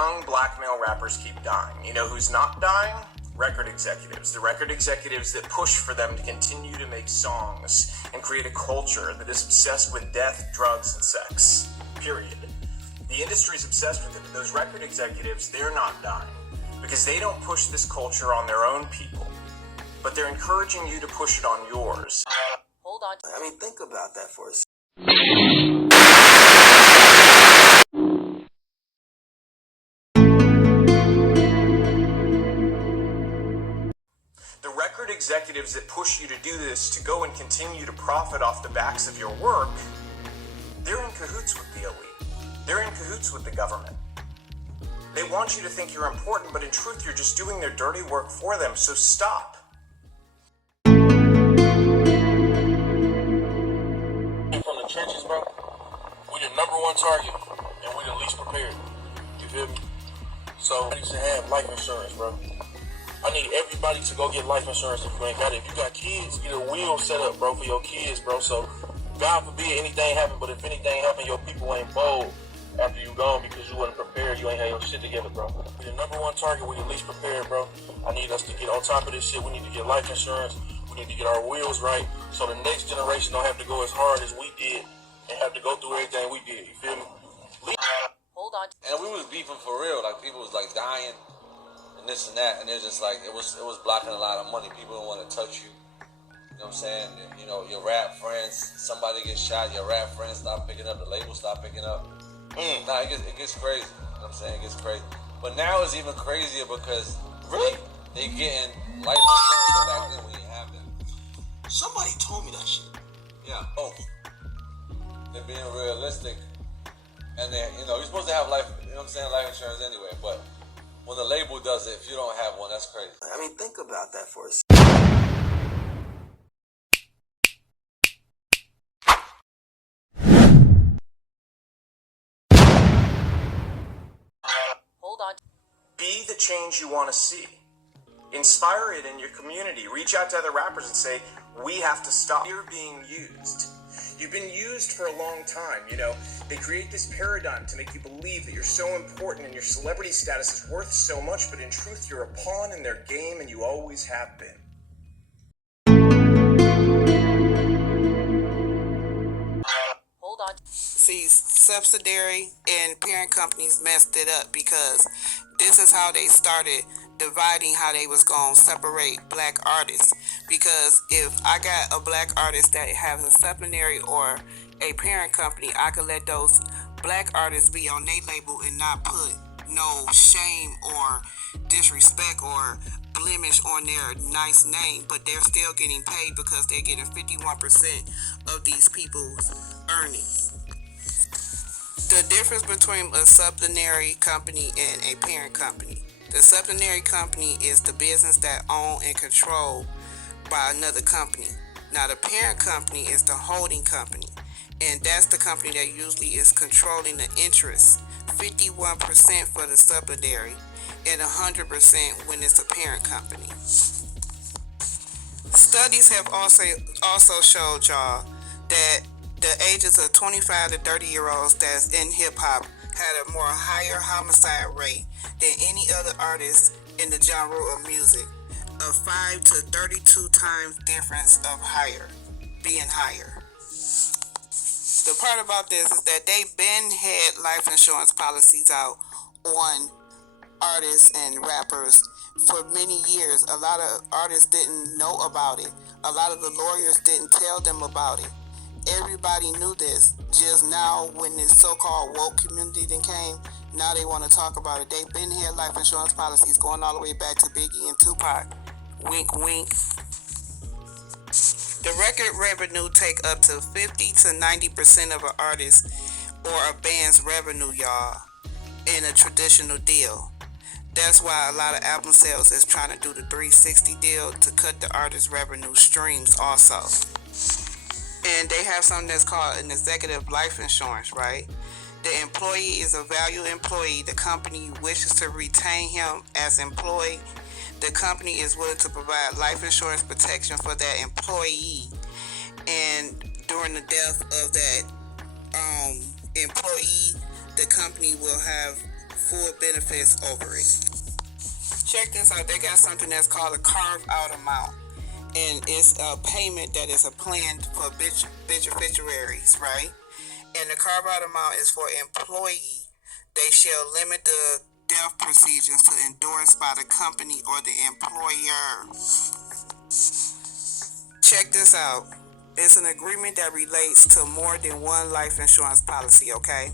young black male rappers keep dying. You know who's not dying? Record executives. The record executives that push for them to continue to make songs and create a culture that is obsessed with death, drugs, and sex. Period. The industry's obsessed with it, but those record executives, they're not dying because they don't push this culture on their own people, but they're encouraging you to push it on yours. Hold on. I mean, think about that for a second. The record executives that push you to do this, to go and continue to profit off the backs of your work, they're in cahoots with the elite. They're in cahoots with the government. They want you to think you're important, but in truth, you're just doing their dirty work for them, so stop. From the trenches, bro, we the number one target, and we the least prepared. You feel me? So, I need to have life insurance, bro. I need everybody to go get life insurance if you ain't got it. If you got kids, get a wheel set up, bro, for your kids, bro. So, God forbid anything happen, but if anything happen, your people ain't bold after you gone because you wasn't prepared. You ain't had your shit together, bro. We the number one target. We the least prepared, bro. I need us to get on top of this shit. We need to get life insurance. We need to get our wheels right so the next generation don't have to go as hard as we did and have to go through everything we did. You feel me? Hold on. And we was beefing for real. Like, people was like dying and this and that, and it's just like it was blocking a lot of money. People don't want to touch you. You know what I'm saying? You know, your rap friends, somebody gets shot, your rap friends stop picking up, the label stop picking up. Nah, it gets crazy. You know what I'm saying? It gets crazy. But now it's even crazier because really they getting life insurance back then we didn't have that. Somebody told me that shit. Yeah. Oh. They're being realistic. And then, you know, you're supposed to have life, you know what I'm saying, life insurance anyway, but when the label does it, if you don't have one, that's crazy. I mean, think about that for a second. Hold on. Be the change you want to see. Inspire it in your community. Reach out to other rappers and say, we have to stop. You're being used. You've been used for a long time, you know. They create this paradigm to make you believe that you're so important and your celebrity status is worth so much, but in truth, you're a pawn in their game and you always have been. Hold on. See, subsidiary and parent companies messed it up because this is how they started dividing how they was going to separate black artists. Because if I got a black artist that has a subsidiary or a parent company, I could let those black artists be on their label and not put no shame or disrespect or blemish on their nice name, but they're still getting paid because they're getting 51% of these people's earnings. The difference between a subsidiary company and a parent company. The subsidiary company is the business that owned and controlled by another company. Now the parent company is the holding company, and that's the company that usually is controlling the interest. 51% for the subsidiary and 100% when it's a parent company. Studies have also showed y'all that the ages of 25 to 30-year-olds that's in hip-hop had a more higher homicide rate than any other artist in the genre of music, of 5 to 32 times difference of being higher. The part about this is that they've been had life insurance policies out on artists and rappers for many years. A lot of artists didn't know about it. A lot of the lawyers didn't tell them about it. Everybody knew this. Just now, when this so-called woke community then came, now they want to talk about it. They've been here life insurance policies going all the way back to Biggie and Tupac. Wink, wink. The record revenue take up to 50 to 90% of an artist or a band's revenue, y'all, in a traditional deal. That's why a lot of album sales is trying to do the 360 deal to cut the artist's revenue streams also. And they have something that's called an executive life insurance, right? The employee is a valued employee. The company wishes to retain him as employee. The company is willing to provide life insurance protection for that employee. And during the death of that employee, the company will have full benefits over it. Check this out. They got something that's called a carve-out amount. And it's a payment that is a plan for beneficiaries, right? And the carve-out amount is for employee. They shall limit the death procedures to endorsed by the company or the employer. Check this out. It's an agreement that relates to more than one life insurance policy, okay?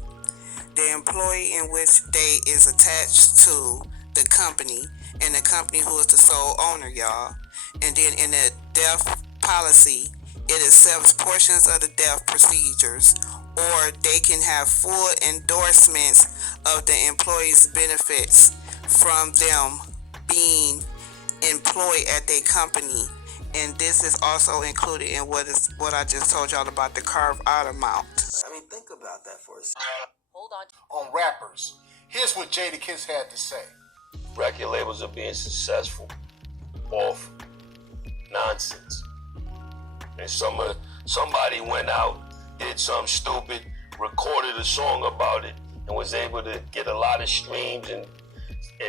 The employee in which they is attached to the company, and the company who is the sole owner, y'all. And then in the death policy, it accepts portions of the death procedures, or they can have full endorsements of the employee's benefits from them being employed at their company. And this is also included in what I just told y'all about the carve out amount. I mean, think about that for a second. Hold on. On rappers. Here's what Jadakiss had to say. Record labels are being successful off nonsense. And somebody went out, did something stupid, recorded a song about it, and was able to get a lot of streams, and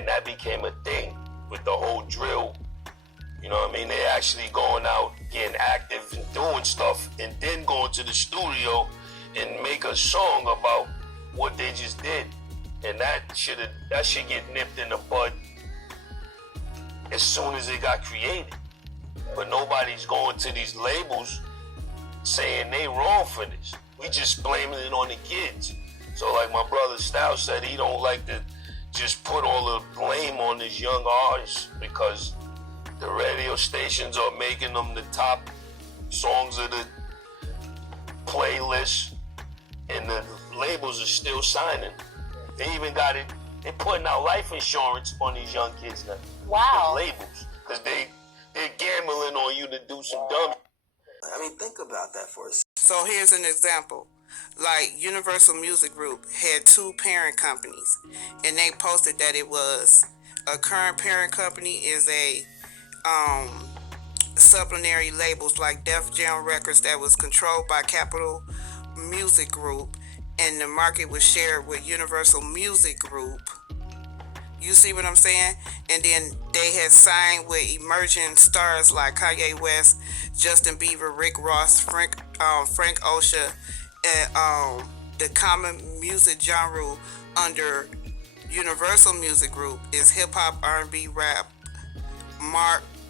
that became a thing with the whole drill. You know what I mean? They actually going out, getting active and doing stuff, and then going to the studio and make a song about what they just did. And that should get nipped in the bud as soon as it got created. But nobody's going to these labels saying they wrong for this. We just blaming it on the kids. So like my brother Styles said, he don't like to just put all the blame on this young artist because the radio stations are making them the top songs of the playlist, and the labels are still signing. They even got it. They're putting out life insurance on these young kids now. Wow. The labels, because they're gambling on you to do some dumb. I mean, think about that for a second. So here's an example. Like Universal Music Group had two parent companies, and they posted that it was a current parent company is a supplementary labels like Def Jam Records that was controlled by Capitol Music Group, and the market was shared with Universal Music Group. You see what I'm saying? And then they had signed with emerging stars like Kanye West, Justin Bieber, Rick Ross, Frank Ocean, and the common music genre under Universal Music Group is hip hop, R&B, rap,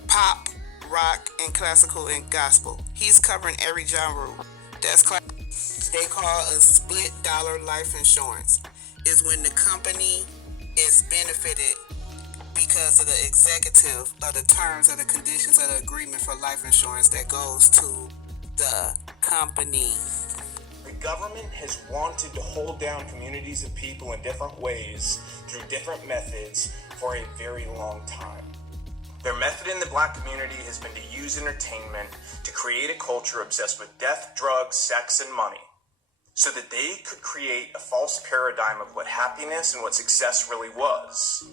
pop, rock, and classical and gospel. He's covering every genre. They call a split dollar life insurance. Is when the company is benefited because of the executive of the terms and the conditions of the agreement for life insurance that goes to the company. The government has wanted to hold down communities of people in different ways through different methods for a very long time. Their method in the black community has been to use entertainment to create a culture obsessed with death, drugs, sex, and money, so that they could create a false paradigm of what happiness and what success really was.